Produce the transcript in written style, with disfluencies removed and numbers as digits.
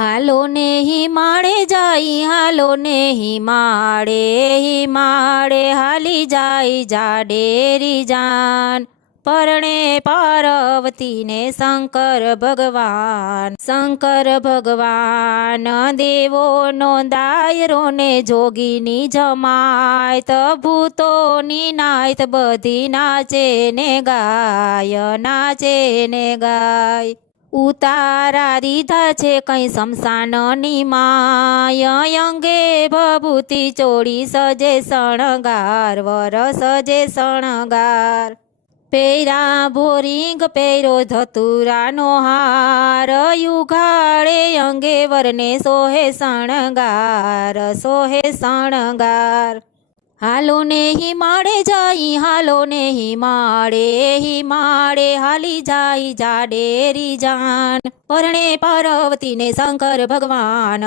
હાલો ને હિમાળે જાય, હાલો ને હિમાળે હાલી જાય જાડેરી જાન. પરણે પાર્વતીને શંકર ભગવાન દેવો નો દાયરો ને જોગીની જમાયત, ભૂતોની નાયત બધી નાચે ને ગાય. ઉતારા દીધા છે કઈ શમશાનની માય, અંગે ભભૂતિ ચોળી સજે શણગાર, વર સજે શણગાર. પેરા ભોરીંગ પેરો ધતુરાનો હાર, યુઘાડે અંગે વરને સોહે શણગાર. હાલો ને હિમાળે જાય, હાલો ને હિમાળે હાલી જાય જાડેરી જાન. પરણે પાર્વતીને શંકર ભગવાન.